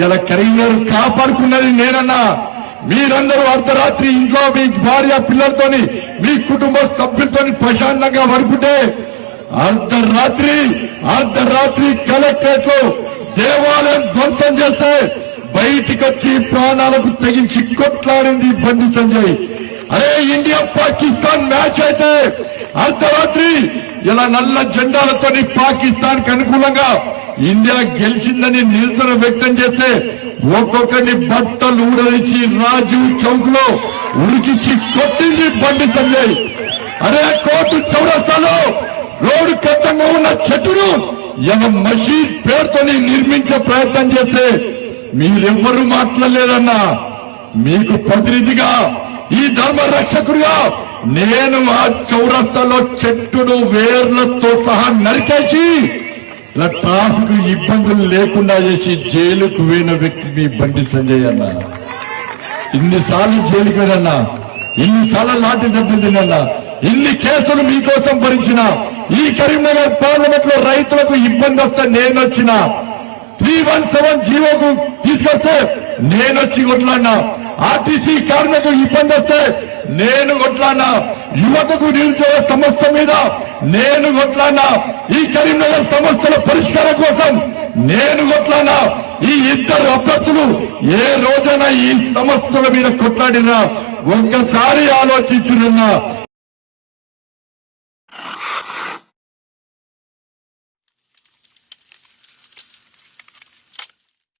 ఇలా కరీంనగర్ కాపాడుకున్నది నేనన్నా. మీరందరూ అర్ధరాత్రి ఇంట్లో మీ భార్య పిల్లలతోని మీ కుటుంబ సభ్యులతోని ప్రశాంతంగా పడుకుంటే అర్ధరాత్రి కలెక్టరేట్ లో దేవాలయం ధ్వంసం చేస్తే బయటికి వచ్చి ప్రాణాలకు తెగించి కొట్లాడింది బండి సంజయ్. అరే ఇండియా పాకిస్తాన్ మ్యాచ్ అయితే అర్ధరాత్రి ఇలా నల్ల జెండాలతో పాకిస్తాన్ కి అనుకూలంగా ఇండియా గెలిచిందని నిరసన వ్యక్తం చేస్తే ఒక్కొక్కరిని బట్టలు ఊడదీసి రాజీవ్ చౌక్ లో ఉరికిచ్చి కొట్టింది బండి సంజయ్. అరే కోర్టు చౌరస్తాలో రోడ్డు కట్టంగా ఉన్న చెట్టును మసీద్ పేరుతో నిర్మించే ప్రయత్నం చేస్తే మీరెవ్వరూ మాట్లాడలేదన్నా. మీకు ప్రతినిధిగా ఈ ధర్మ రక్షకుడిగా నేను ఆ చౌరస్తాలో చెట్టును వేర్లతో సహా నరికేసి ఇలా ట్రాఫిక్ ఇబ్బందులు లేకుండా చేసి జైలుకు పోయిన వ్యక్తి మీ బండి సంజయ్ అన్న. ఇన్నిసార్లు జైలుకు పోయినన్నా, ఇన్నిసార్లు లాంటి దెబ్బలు తిన్నా, ఇన్ని కేసులు మీకోసం భరించిన ఈ కరీంనగర్ పార్లమెంట్ లో రైతులకు ఇబ్బంది వస్తే నేనొచ్చిన 317 జీవోకు తీసుకొస్తే నేనొచ్చి కొట్లాడినా. ఆర్టీసీ కార్మికులకు ఇబ్బంది వస్తే నేను కొట్లాడినా. యువతకు నిరుద్యోగ సమస్య మీద నేను కొట్లాడినా. ఈ కరీంనగర్ సమస్యల పరిష్కారం కోసం నేను కొట్లాడినా. ఈ ఇద్దరు అభ్యర్థులు ఏ రోజైనా ఈ సమస్యల మీద కొట్లాడినా ఒక్కసారి ఆలోచించున్నా